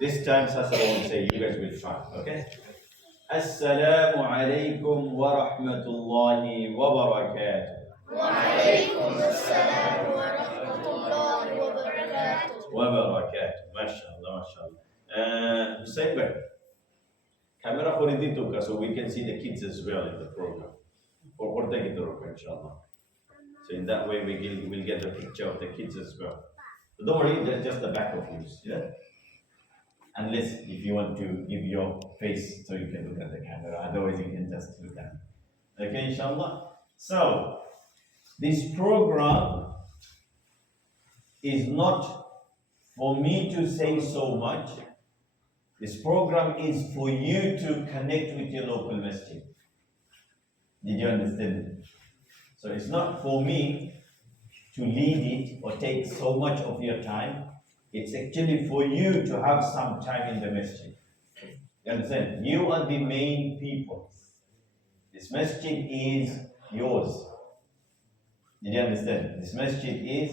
This time Sasa won't say, you guys will try, okay? Assalamu alaikum wa rahmatullahi wa barakatuh. وعليكم السلام ورحمة الله وبركاته. Wa barakatuh. MashaAllah, MashaAllah. Hussein bhai, camera kholi di to ka, so we can see the kids as well in the program. Or porta ki taraf, inshallah. So in that way we'll get the picture of the kids as well. But don't worry, that's just the back of you, yeah? Unless if you want to give your face so you can look at the camera, otherwise you can just look at it. Okay, inshallah. So this program is not for me to say so much. This program is for you to connect with your local masjid. Did you understand it? So it's not for me to lead it or take so much of your time. It's actually for you to have some time in the masjid. You understand? You are the main people. This masjid is yours. Did you understand? This masjid is...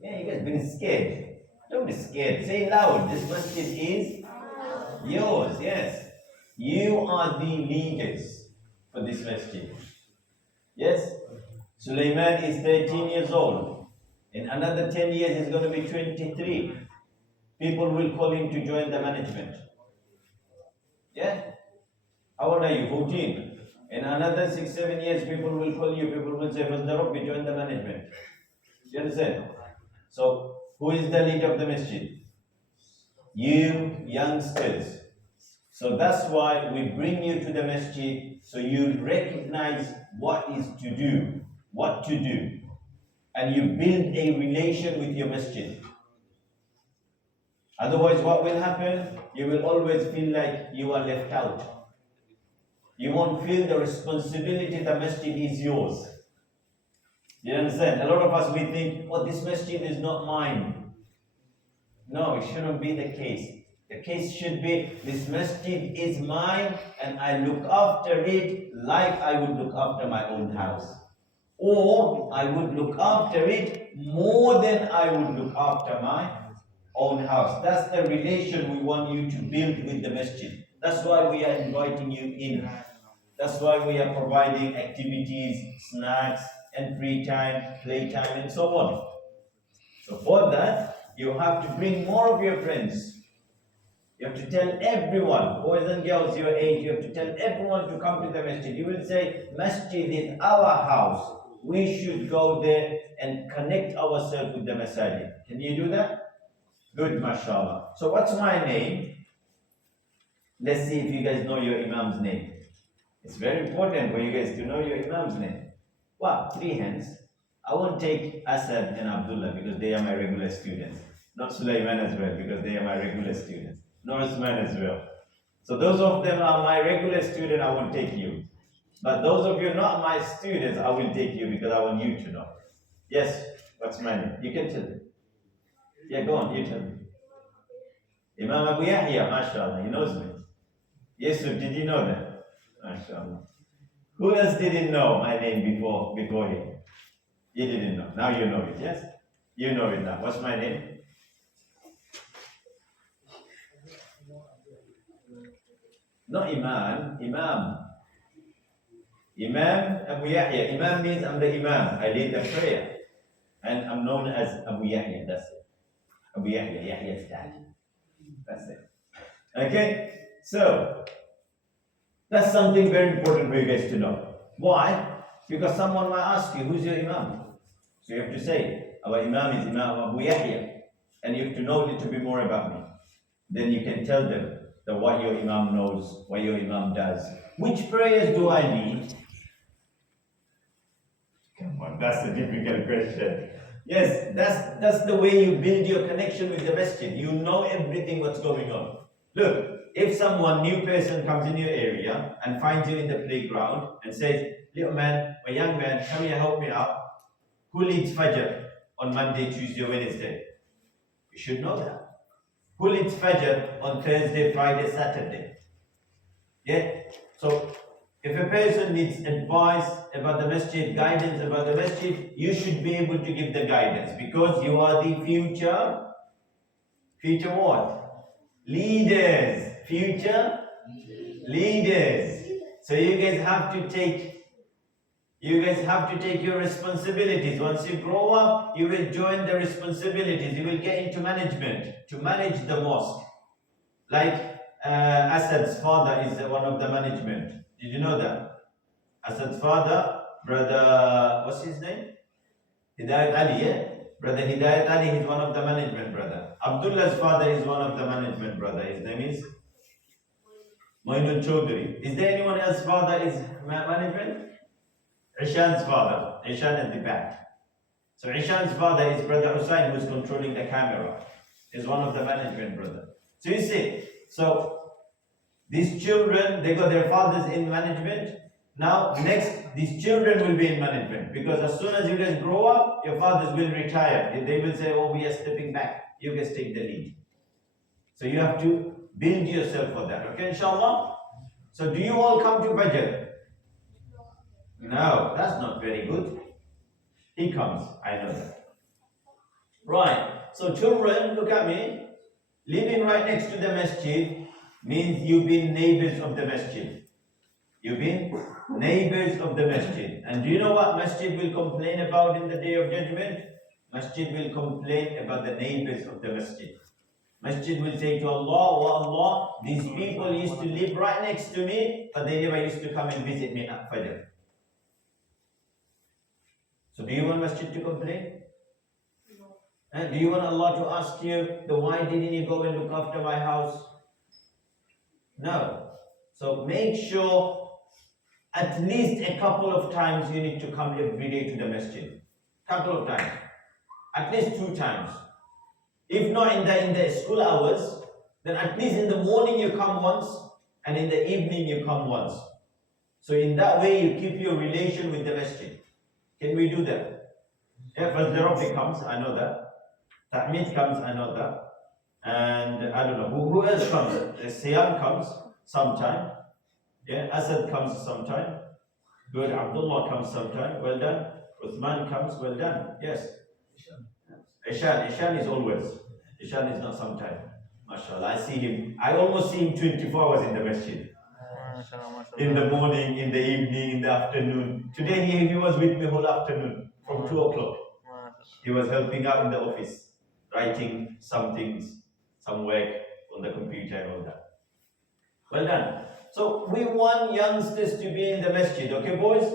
Yeah, you guys been scared. Don't be scared. Say loud. This masjid is yours. Yes. You are the leaders for this masjid. Yes? Sulaiman is 13 years old. In another 10 years, he's going to be 23. People will call him to join the management. Yeah? How old are you? 14. In another 6-7 years, people will call you. People will say, Mr. Rabbi, join the management. You understand? So, who is the leader of the masjid? You youngsters. So that's why we bring you to the masjid, so you recognize what is to do, what to do. And you build a relation with your masjid. Otherwise, what will happen? You will always feel like you are left out. You won't feel the responsibility the masjid is yours. You understand? A lot of us, we think, oh, this masjid is not mine. No, it shouldn't be the case. The case should be, this masjid is mine and I look after it like I would look after my own house. Or I would look after it more than I would look after my own house. That's the relation we want you to build with the masjid. That's why we are inviting you in. That's why we are providing activities, snacks, and free time, playtime, and so on. So for that, you have to bring more of your friends. You have to tell everyone, boys and girls your age, you have to tell everyone to come to the masjid. You will say, masjid is our house. We should go there and connect ourselves with the masjid. Can you do that? Good, mashallah. So what's my name? Let's see if you guys know your imam's name. It's very important for you guys to know your imam's name. Wow, 3 hands. I won't take Asad and Abdullah because they are my regular students. Not Sulaiman as well because they are my regular students. Nor Usman as well. So those of them are my regular student, I won't take you. But those of you not my students, I will take you because I want you to know. Yes, what's my name? You can tell me. Yeah, go on, you tell me. Imam Abu Yahya, mashallah, he knows me. Yusuf, did you know that? Mashallah. Who else didn't know my name before him? You didn't know. Now you know it, yes? You know it now. What's my name? Not Imam, Imam. Imam Abu Yahya. Imam means I'm the Imam. I lead the prayer. And I'm known as Abu Yahya, that's it. Abu Yahya, Yahya's dad. That's it. Okay? So, that's something very important for you guys to know. Why? Because someone might ask you, who's your Imam? So you have to say, our Imam is Imam Abu Yahya. And you have to know a little bit more about me. Then you can tell them that what your Imam knows, what your Imam does. Which prayers do I lead? Come on, that's a difficult question. Yes, that's the way you build your connection with the masjid. You know everything what's going on. Look, if someone, new person comes in your area and finds you in the playground and says, little man, or young man, come here, help me out. Who leads Fajr on Monday, Tuesday, Wednesday? You should know that. Who leads Fajr on Thursday, Friday, Saturday? Yeah? So, if a person needs advice about the masjid, guidance about the masjid, you should be able to give the guidance because you are the future Future what? Leaders. Future leaders. So you guys have to take your responsibilities. Once you grow up, you will join the responsibilities. You will get into management to manage the mosque. Like Asad's father is one of the management. Did you know that? Asad's father, brother, what's his name? Hidayat Ali, yeah? Brother Hidayat Ali is one of the management, brother. Abdullah's father is one of the management, brother. His name is Moinul Chaudhary. Is there anyone else's father is management? Ishan's father. Ishan at the back. So Ishan's father is brother Hussein, who is controlling the camera. Is one of the management, brother. So you see, so these children, they got their fathers in management. Now, next, these children will be in management, because as soon as you guys grow up, your fathers will retire. They will say, oh, we are stepping back. You guys take the lead. So you have to build yourself for that. Okay, inshallah? So do you all come to Fajr? No, that's not very good. He comes, I know that. Right, so children, look at me. Living right next to the masjid means you've been neighbors of the masjid. You've been neighbors of the masjid. And do you know what masjid will complain about in the day of judgment? Masjid will complain about the neighbors of the masjid. Masjid will say to Allah, oh Allah, these people used to live right next to me, but they never used to come and visit me at Fajr. So do you want masjid to complain? And do you want Allah to ask you, why didn't you go and look after my house? No. So make sure at least a couple of times you need to come every day to the masjid. Couple of times. At least 2 times. If not in the school hours, then at least in the morning you come once, and in the evening you come once. So in that way you keep your relation with the masjid. Can we do that? Yeah, Fazl Rabbi comes, I know that. Ta'mid comes, I know that. And I don't know, who else comes? Siyam comes sometime. Yeah, Asad comes sometime. Good, Abdullah comes sometime. Well done. Uthman comes, well done. Yes. Ishan is always. Ishan is not sometime. MashaAllah, I see him. I almost see him 24 hours in the masjid. In the morning, in the evening, in the afternoon. Today he was with me whole afternoon from 2 o'clock. He was helping out in the office, writing some things, some work on the computer and all that. Well done. So we want youngsters to be in the masjid, okay boys?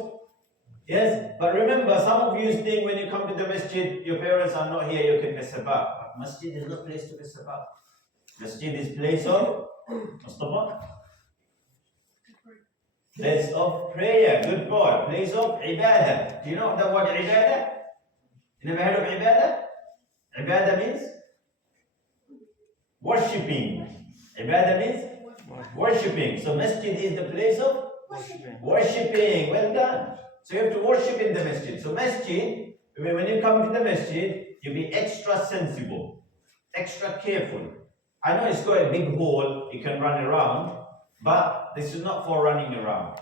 Yes? But remember, some of you think when you come to the masjid, your parents are not here, you can mess about. But masjid is not place to mess about. Masjid is place of Mustafa? Place of prayer. Good boy. Place of ibadah. Do you know the word ibadah? You never heard of ibadah? Ibadah means worshipping. Ibadah means worshipping. So masjid is the place of worshipping. Well done. So you have to worship in the masjid. So masjid, when you come to the masjid, you be extra sensible, extra careful. I know it's got a big hall, you can run around, but this is not for running around.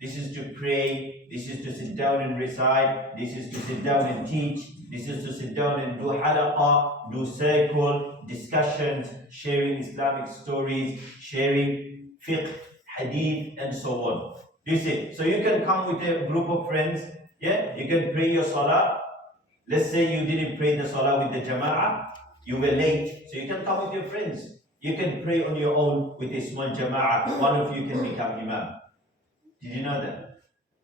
This is to pray, this is to sit down and recite, this is to sit down and teach, this is to sit down and do halaqah, do circle, discussions, sharing Islamic stories, sharing fiqh, hadith, and so on. You see, so you can come with a group of friends, yeah, you can pray your salah. Let's say you didn't pray the salah with the jama'ah, you were late, so you can come with your friends. You can pray on your own with a small jama'ah, one of you can become imam. Did you know that?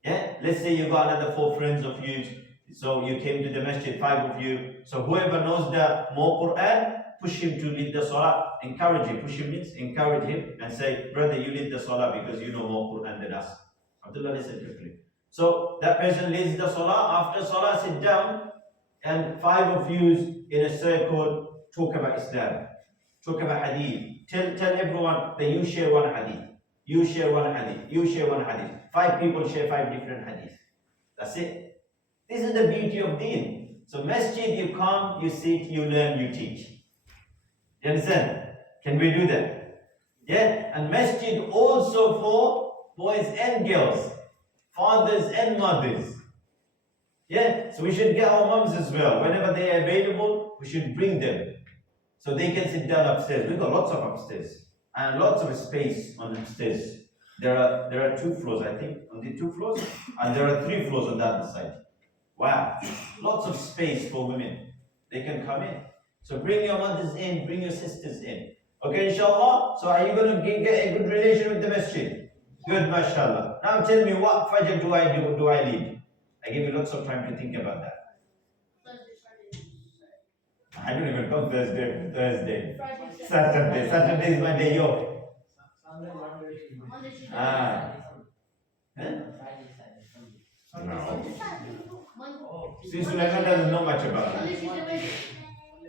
Yeah, let's say you got another 4 friends of you, so you came to the masjid, 5 of you, so whoever knows the more Quran, push him to lead the salah, encourage him, push him means encourage him and say, brother, you lead the salah because you know more Quran than us. Abdullah, listen quickly. So that person leads the salah. After salah, sit down, and 5 of you in a circle talk about Islam, talk about hadith. Tell everyone that you share one hadith, you share one hadith, you share one hadith. 5 people share 5 different hadith. That's it. This is the beauty of deen. So masjid, you come, you sit, you learn, you teach. You understand? Can we do that? Yeah. And masjid also for boys and girls, fathers and mothers. Yeah, so we should get our moms as well. Whenever they are available, we should bring them. So they can sit down upstairs. We've got lots of upstairs and lots of space on the stairs. There are 2 floors, I think, on the 2 floors, and there are 3 floors on the other side. Wow, lots of space for women. They can come in. So bring your mothers in, bring your sisters in. Okay, inshallah. So are you going to get a good relation with the masjid? Good, mashallah. Now tell me, what fajr do I do? Do I lead? I give you lots of time to think about that. I don't even come Thursday. Saturday. Saturday is my day off. Ah. Huh? No. See, Sulaiman doesn't know much about it.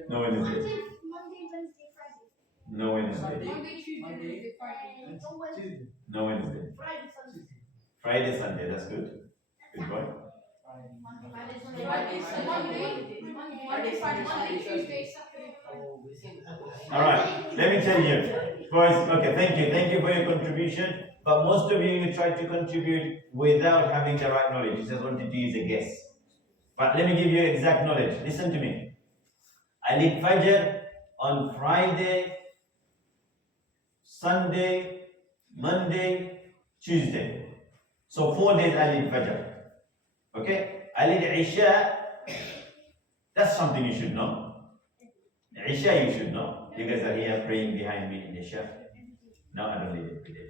No Wednesday. No Wednesday. No Wednesday. Friday, Sunday. That's good. Good boy. All right. Let me tell you, boys. Okay. Thank you for your contribution. But most of you try to contribute without having the right knowledge. You just wanted to use a guess. But let me give you exact knowledge. Listen to me. I lead Fajr on Friday, Sunday, Monday, Tuesday. So 4 days I lead Fajr. Okay? I lead Isha. That's something you should know. Isha you should know. You guys are here praying behind me in Isha. No, I don't lead it today.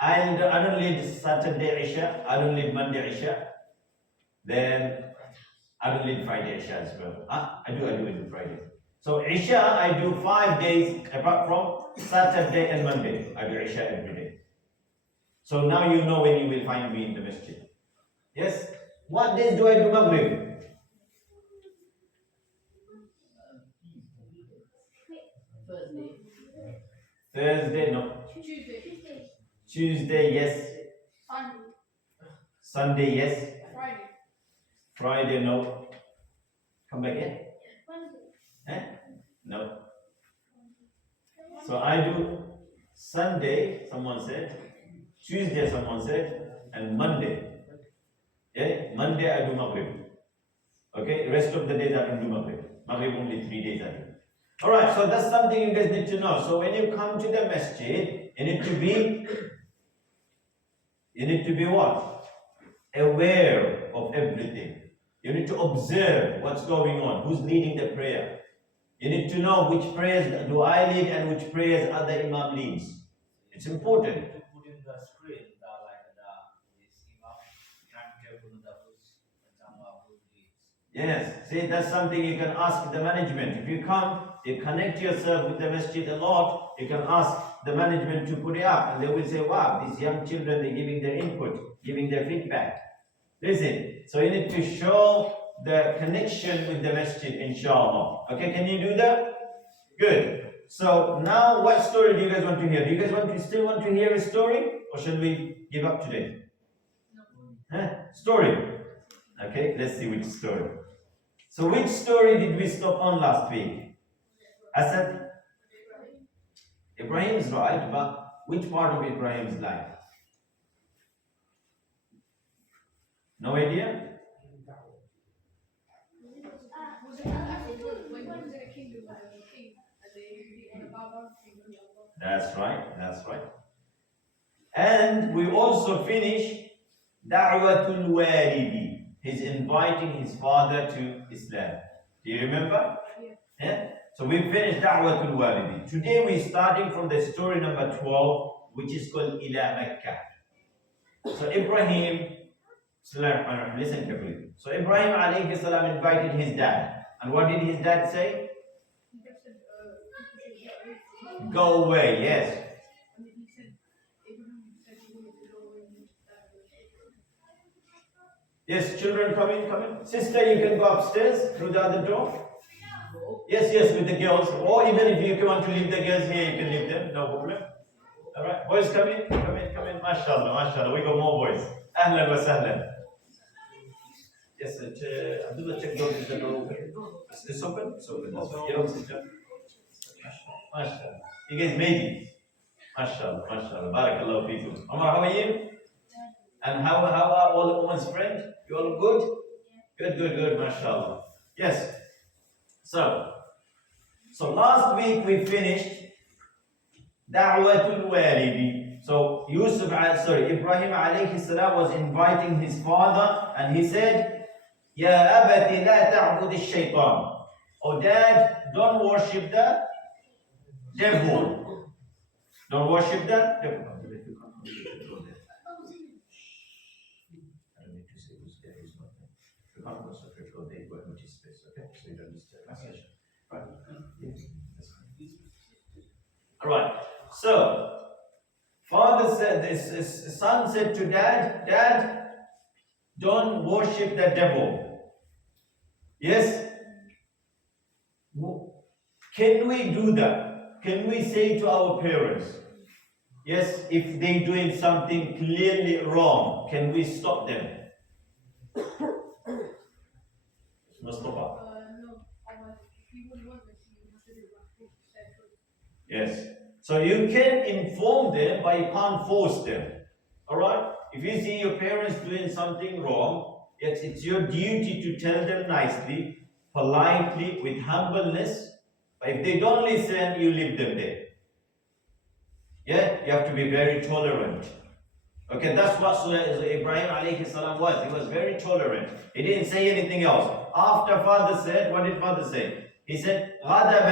I don't lead Saturday Isha. I don't lead Monday Isha. Then I don't lead Friday Isha as well. I do it Friday. So Isha I do 5 days apart from Saturday and Monday. I do Isha every day. So now you know when you will find me in the masjid. Yes? What days do I do Maghrib? Thursday, no. Tuesday, yes. Sunday, yes. Friday, no. Come back here. Eh? No. So I do Sunday, someone said. Tuesday, someone said. And Monday. Yeah? Monday, I do Maghrib. Okay? The rest of the days, I don't do Maghrib. Maghrib only 3 days I do. Alright, so that's something you guys need to know. So when you come to the masjid, you need to be what? Aware of everything. You need to observe what's going on, who's leading the prayer. You need to know which prayers do I lead and which prayers other imam leads. It's important. To put in the screen, this imam, Yes, see, that's something you can ask the management. If you come, you connect yourself with the masjid a lot, you can ask the management to put it up, and they will say, wow, these young children, they're giving their input, giving their feedback. Listen, so you need to show the connection with the masjid, inshallah. Okay, can you do that? Good. So now, what story do you guys want to hear? Do you guys still want to hear a story, or should we give up today? No. Huh? Story. Okay, let's see which story. So which story did we stop on last week? Asad? Ibrahim's right, but which part of Ibrahim's life? No idea? That's right. And we also finish Da'watul Walidi. He's inviting his father to Islam. Do you remember? Yeah. So we finished Da'watul Walidi. Today we're starting from the story number 12, which is called Ila Mecca. So Ibrahim, listen carefully. So Ibrahim alayhi salam invited his dad. And what did his dad say? Go away, yes. Yes, children, come in. Sister, you can go upstairs through the other door. Yes, with the girls. Or even if you want to leave the girls here, you can leave them, no problem. Alright, boys, come in. MashaAllah. We got more boys. Ahlan wa sahlan. Yes, Abdullah, check door. Is the door open? It's open? It's open. Yes, sister. MashaAllah. You guys made it. MashaAllah. Barakallahu feekum. Omar, how are you? And how are all the women's friends? You all good? Good, MashaAllah. Yes. So last week we finished Da'watul Walidi. So Ibrahim alayhi salam was inviting his father and he said, Ya abati la ta'bud ash-shaytan. Oh dad, don't worship the devil. Don't worship the devil. I don't need to say who's there, who's not there. You can't concentrate on the empty space, okay? So you don't disturb my session. Right. Alright. So his son said to Dad, don't worship the devil. Yes? Can we do that? Can we say to our parents, yes, if they're doing something clearly wrong, can we stop them? Mustafa? No. He would want to see. Yes. So you can inform them, but you can't force them. Alright? If you see your parents doing something wrong, it's your duty to tell them nicely, politely, with humbleness. But if they don't listen, you leave them there. Yeah? You have to be very tolerant. Okay, that's what Ibrahim alayhi salam was. He was very tolerant. He didn't say anything else. After father said, what did father say? He said, غضب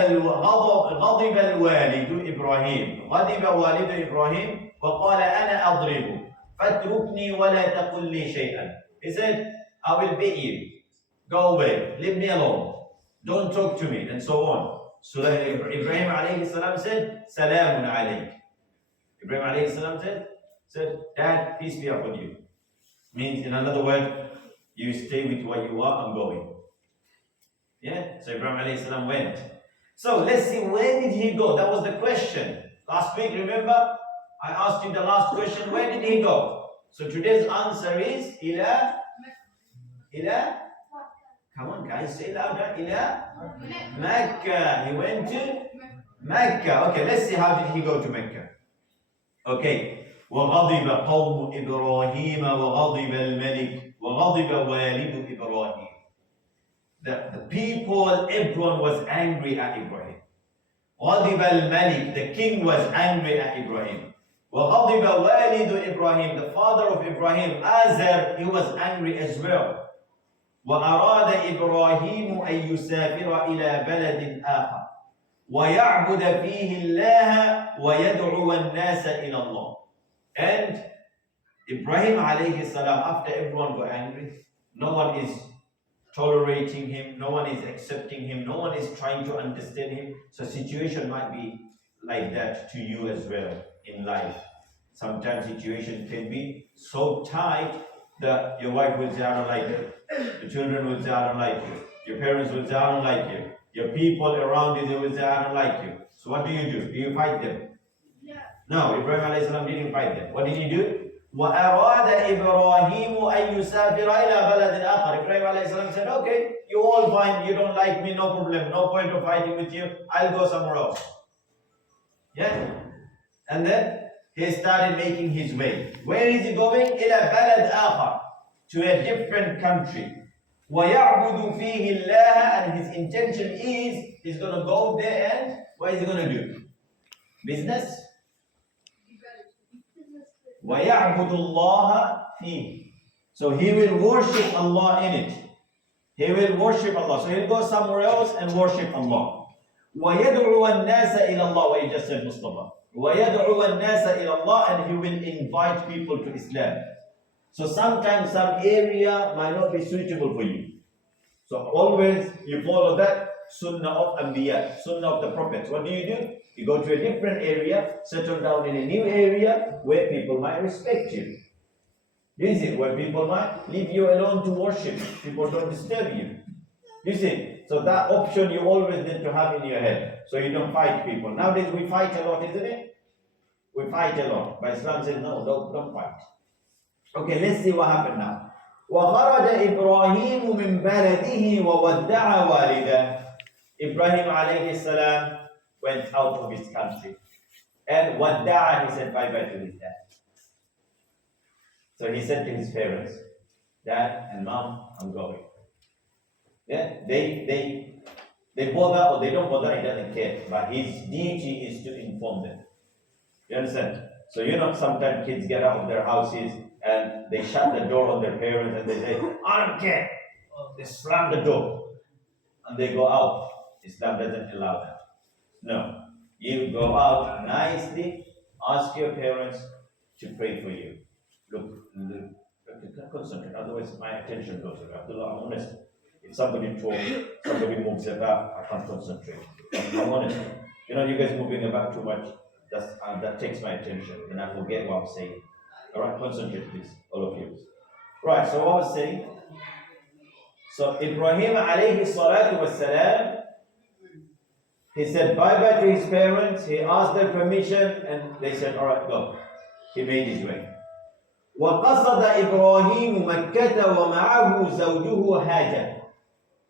الوالد إبراهيم غضب والد إبراهيم وقال أنا أضرب فاتركني ولا تقل لي شيئا. He said, I will beat you. Go away. Leave me alone. Don't talk to me. And so on. So Ibrahim alayhi salam said, Salamun alayk. Ibrahim alayhi salam said, Dad, peace be upon you. Means, in another word, you stay with what you are, I'm going. Yeah? So Ibrahim alayhi salam went. So let's see, where did he go? That was the question. Last week, remember? I asked you the last question, where did he go? So today's answer is, Ila? Come on guys, say louder. Ila? Mecca. He went to Mecca. Okay, let's see, how did he go to Mecca? Okay. وغضب قوم إبراهيم وغضب الملك وغضب والد إبراهيم. The people, everyone was angry at Ibrahim. غضب الملك, the king was angry at Ibrahim. وغضب والد إبراهيم, the father of Ibrahim, Azar, he was angry as well. وأراد إبراهيم أن يسافر إلى بلد آخر ويعبد فيه الله ويدعو الناس إلى الله. And Ibrahim alayhi salam, after everyone got angry, no one is tolerating him, no one is accepting him, no one is trying to understand him. So situation might be like that to you as well in life. Sometimes situation can be so tight that your wife will say, I don't like you. The children will say, I don't like you. Your parents will say, I don't like you. Your people around you, they will say, I don't like you. So what do? Do you fight them? No, Ibrahim alayhi salam didn't fight them. What did he do? وَأَرَادَ إِبْرَاهِيمُ أَن يُسَافِرَ إِلَى بَلَدٍ آخَرٍ. Ibrahim alayhi salam said, okay, you all fine, you don't like me, no problem, no point of fighting with you, I'll go somewhere else. Yeah? And then he started making his way. Where is he going? إِلَى بَلَدٍ آخَرٍ, to a different country. وَيَعْبُدُ فِيهِ اللَّهَ, and his intention is, he's going to go there and what is he going to do? Business? وَيَعْبُدُ اللَّهَ فِيهِ. So he will worship Allah in it. He will worship Allah. So he'll go somewhere else and worship Allah. وَيَدْعُوَ النَّاسَ إِلَى اللَّهِ. What you just said, Mustafa. وَيَدْعُوَ النَّاسَ إِلَى اللَّهِ, and he will invite people to Islam. So sometimes some area might not be suitable for you. So always you follow that sunnah of Anbiya, sunnah of the prophets. What do? You go to a different area, settle down in a new area where people might respect you. You see, where people might leave you alone to worship. People don't disturb you. You see, so that option you always need to have in your head, so you don't fight people. Nowadays we fight a lot, isn't it? We fight a lot. But Islam says no, don't fight. Okay, let's see what happened now. وَخَرَجَ إِبْرَاهِيمُ مِنْ بَلَدِهِ وَوَدَّعَ وَالِدَهُ. Ibrahim alayhi salam went out of his country. And wadda'a, he said bye-bye to his dad. So he said to his parents, Dad and Mom, I'm going. Yeah, they They bother or they don't bother, he doesn't care. But his duty is to inform them. You understand? So sometimes kids get out of their houses and they shut the door on their parents and they say, I don't care. They slam the door and they go out. Islam doesn't allow that. No. You go out nicely, ask your parents to pray for you. Look, concentrate, otherwise my attention goes away. Abdullah, I'm honest. If somebody talks, somebody moves about, I can't concentrate. I'm honest. You guys moving about too much, that takes my attention, and I forget what I'm saying. Alright, concentrate please, all of you. Right, so what I was saying, so Ibrahim alayhi salatu was salam, he said bye-bye to his parents, he asked their permission, and they said, alright, go. He made his way. وَقَصَدَ إِبْرَاهِيمُ مَكَّةَ وَمَعَهُ زَوْجُهُ هَاجَرَ.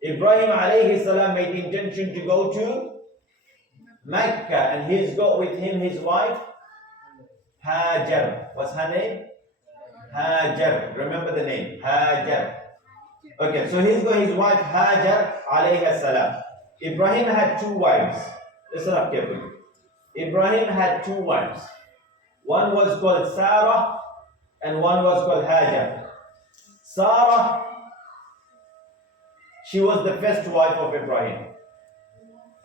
Ibrahim alayhi salam made intention to go to Mecca, and he's got with him his wife Hajar. What's her name? Hajar. Remember the name, Hajar. Okay, so he's got his wife Hajar alayhi salam. Ibrahim had two wives. Listen up carefully. Ibrahim had two wives. One was called Sarah and one was called Hajar. Sarah, she was the first wife of Ibrahim.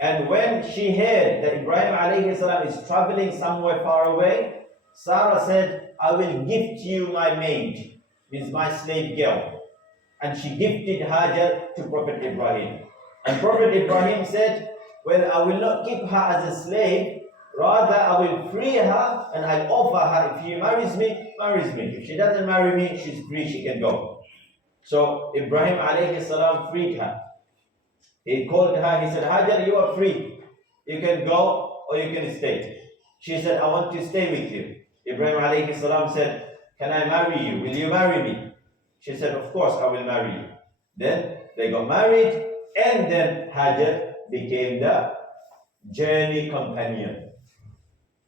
And when she heard that Ibrahim alayhi salam is traveling somewhere far away, Sarah said, I will gift you my maid, means my slave girl. And she gifted Hajar to Prophet Ibrahim. And Prophet Ibrahim said, well, I will not keep her as a slave, rather I will free her and I'll offer her. If she marries me, marries me. If she doesn't marry me, she's free, she can go. So Ibrahim alayhi salam freed her. He called her, he said, Hajar, you are free. You can go or you can stay. She said, I want to stay with you. Ibrahim alayhi salam said, can I marry you? Will you marry me? She said, of course I will marry you. Then they got married, and then Hajar became the journey companion.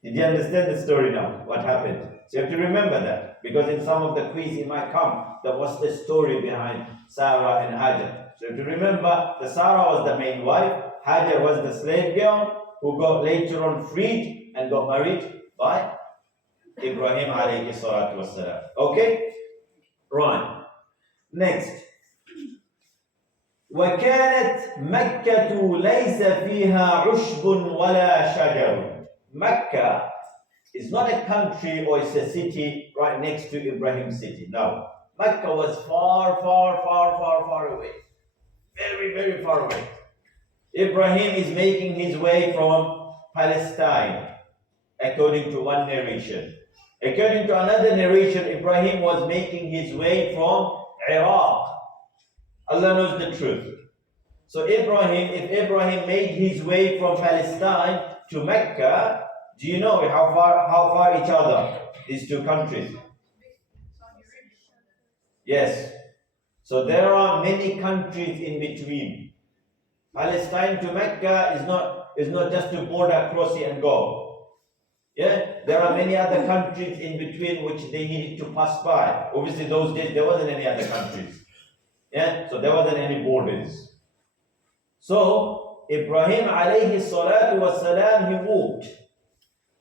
Did you understand the story now? What happened? So you have to remember that, because in some of the quiz it might come that what's the story behind Sarah and Hajar. So you have to remember that Sarah was the main wife, Hajar was the slave girl who got later on freed and got married by Ibrahim alayhi salatu wassalam. Okay? Right. Next. وكانت مكة ليس فيها عشب ولا شجر. Mecca is not a country or it's a city right next to Ibrahim's city. No. Mecca was far away. Very far away. Ibrahim is making his way from Palestine, according to one narration. According to another narration, Ibrahim was making his way from Iraq. Allah knows the truth. So if Ibrahim made his way from Palestine to Mecca, do you know how far each other, these two countries? Yes. So there are many countries in between. Palestine to Mecca is not just to board across it and go. Yeah, there are many other countries in between which they needed to pass by. Obviously, those days there wasn't any other countries. Yeah, so there wasn't any borders. So Ibrahim alayhi salatu wasalam, he walked.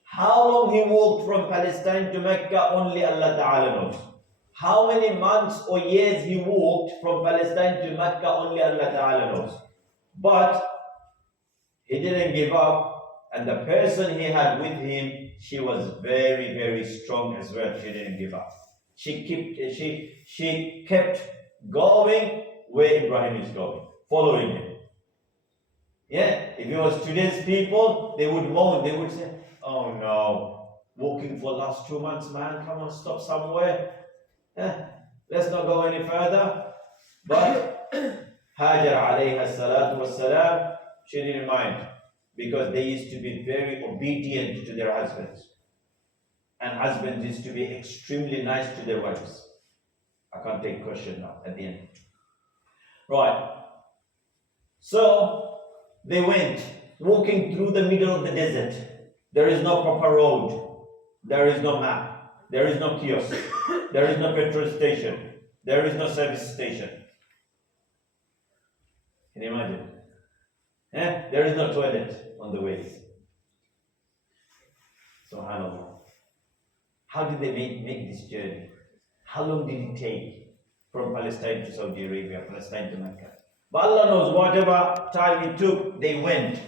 How long he walked from Palestine to Mecca, only Allah Ta'ala knows. How many months or years he walked from Palestine to Mecca, only Allah Ta'ala knows. But he didn't give up, and the person he had with him, she was very strong as well. She didn't give up. She kept going where Ibrahim is going, following him. Yeah, if it was today's people, they would moan, they would say, oh no, walking for the last 2 months, man, come on, stop somewhere. Let's not go any further. But Hajar alayha salatu wassalam, she didn't mind, because they used to be very obedient to their husbands. And husbands used to be extremely nice to their wives. I can't take question now at the end. Right. So they went walking through the middle of the desert. There is no proper road. There is no map. There is no kiosk. There is no petrol station. There is no service station. Can you imagine? There is no toilet on the ways. SubhanAllah. How did they make this journey? How long did it take from Palestine to Saudi Arabia, Palestine to Mecca? But Allah knows whatever time it took, they went.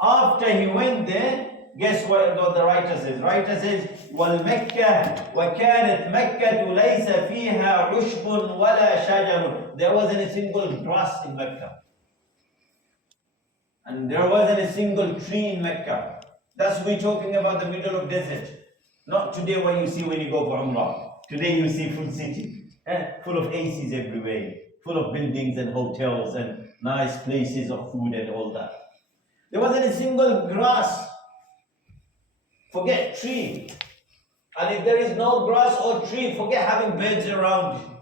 After he went there, guess what the writer says? Writer says, وَالْمَكَّةِ وَكَانَتْ مَكَّةُ لَيْسَ فِيهَا عُشْبٌ وَلَا شَجَرٌ. There wasn't a single grass in Mecca. And there wasn't a single tree in Mecca. That's we're talking about the middle of desert. Not today what you see when you go for Umrah. Today you see full city, full of ACs everywhere, full of buildings and hotels and nice places of food and all that. There wasn't a single grass. Forget tree. And if there is no grass or tree, forget having birds around you.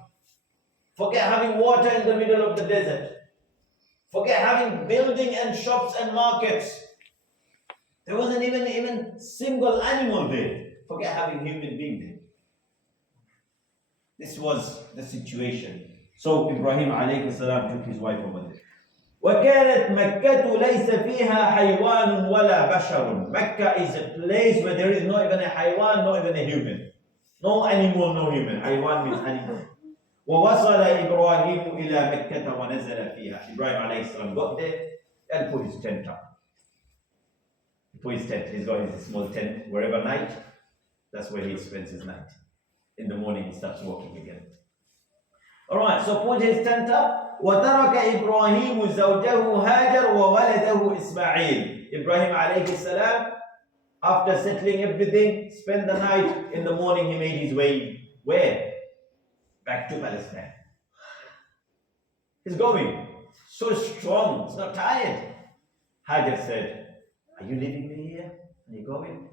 Forget having water in the middle of the desert. Forget having building and shops and markets. There wasn't even single animal there. Forget having human being there. This was the situation. So Ibrahim alayhi salam took his wife over there. وَكَانَتْ مَكَّةُ لَيْسَ فِيهَا حَيْوَانٌ وَلَا بَشَرٌ. Mecca is a place where there is not even a haywan, not even a human. No animal, no human. Haywan means animal. وَوَصَلَ إِبْرَاهِيمُ إِلَى مَكَّةَ وَنَزَلَ فِيهَا. Ibrahim alayhi salam got there and put his tent up. He put his tent. He's got his small tent wherever night. That's where he spends his night. In the morning he starts walking again. Alright, so put his tent up. وَتَرَكَ إِبْرَاهِيمُ زَوْجَهُ هَاجَرَ وَوَلَدَهُ إِسْمَاعِيلُ. Ibrahim alayhi salam, after settling everything, spent the night. In the morning he made his way, where? Back to Palestine. He's going. So strong, he's not tired. Hajar said, "Are you leaving me here? Are you going?"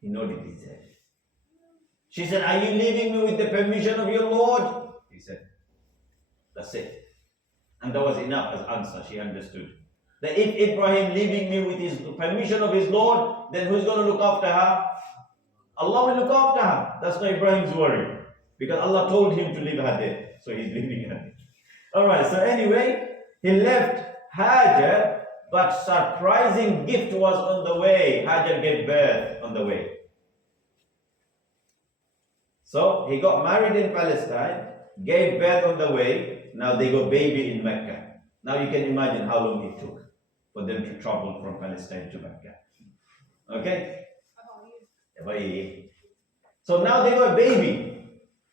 He nodded his head. She said, "Are you leaving me with the permission of your Lord?" He said, "That's it." And that was enough as answer. She understood that if Ibrahim leaving me with his permission of his Lord, then who's going to look after her? Allah will look after her. That's not Ibrahim's worry, because Allah told him to leave her there, so he's leaving her. Alright, so anyway, he left Hajar, but surprising gift was on the way. Hajar gave birth on the way. So he got married in Palestine, gave birth on the way. Now they got baby in Mecca. Now you can imagine how long it took for them to travel from Palestine to Mecca. Okay? So now they got baby.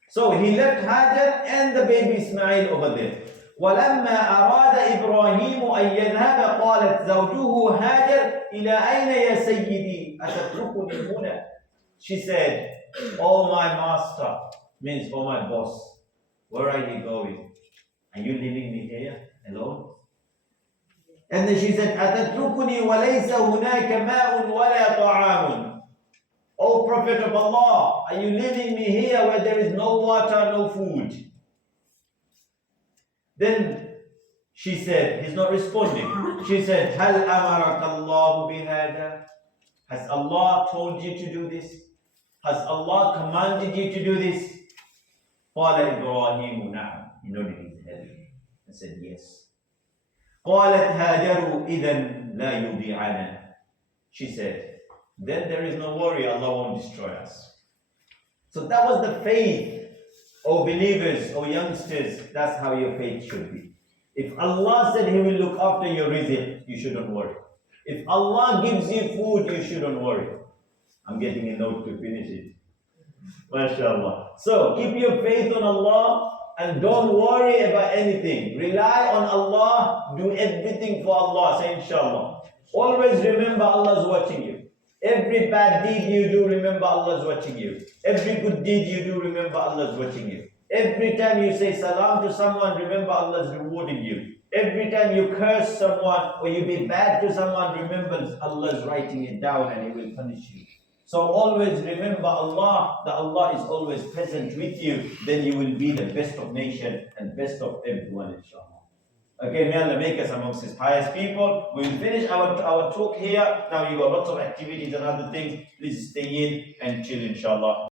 So he left Hajar and the baby Ismail over there. وَلَمَّا أَرَادَ إِبْرَاهِيمُ أَنْ يَذْهَبَ قَالَتْ زَوْجُهُ هَاجَرْ إِلَى أَيْنَ يَا سَيِّدِي أَتَتْرُكُنِي هُنَا. She said, "Oh my master," means oh my boss, "where are you going? Are you leaving me here alone?" And then she said, "أَتَتْرُكُنِي وَلَيْسَ هُنَاكَ مَاءٌ وَلَا طَعَامٌ." "O Prophet of Allah, are you leaving me here where there is no water, no food?" Then she said, he's not responding. She said, "هَلْ أَمَرَكَ اللَّهُ بِهَذَا?" Has Allah told you to do this? Has Allah commanded you to do this? قَالَ إِبْرَاهِيمُ نَعَمْ. He nodded his head and said, "Yes." قَالَتْ هَاجَرُ إِذًا لَا يُضِيعَنَا. She said, "Then there is no worry, Allah won't destroy us." So that was the faith. Oh believers, oh youngsters, that's how your faith should be. If Allah said He will look after your rizq, you shouldn't worry. If Allah gives you food, you shouldn't worry. I'm getting a note to finish it. MashaAllah. So keep your faith on Allah and don't worry about anything. Rely on Allah, do everything for Allah. Say inshallah. Always remember Allah is watching you. Every bad deed you do, remember Allah is watching you. Every good deed you do, remember Allah is watching you. Every time you say salam to someone, remember Allah is rewarding you. Every time you curse someone or you be bad to someone, remember Allah is writing it down and He will punish you. So always remember Allah, that Allah is always present with you. Then you will be the best of nation and best of everyone, inshallah. Okay, may Allah make us amongst His pious people. We will finish our talk here. Now you got lots of activities and other things. Please stay in and chill, inshallah.